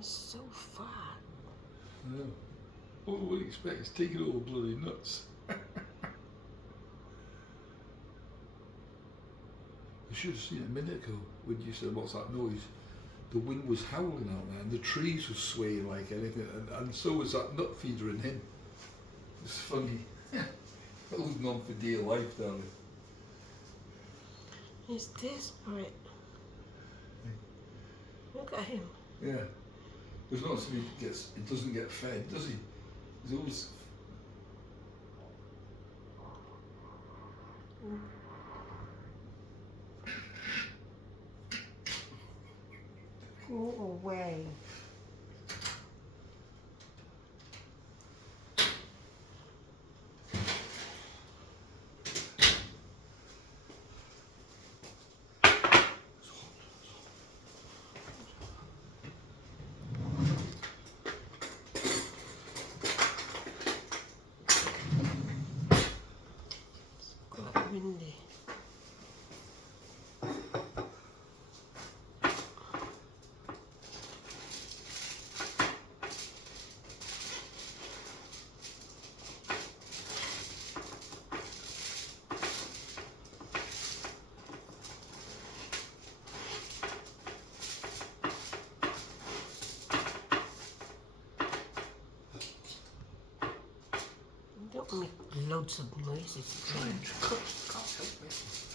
It's so far. I know. What would you expect? It's taking all bloody nuts. I should have seen it a minute ago when you said, what's that noise? The wind was howling out there and the trees were swaying like anything, and so was that nut feeder in him. It's funny. Holding on for dear life, darling. He's desperate. Look at him. Yeah. There's not something he doesn't get fed, does he? He's always. Go away. Quite windy. Don't make loads of noises. Can't help it.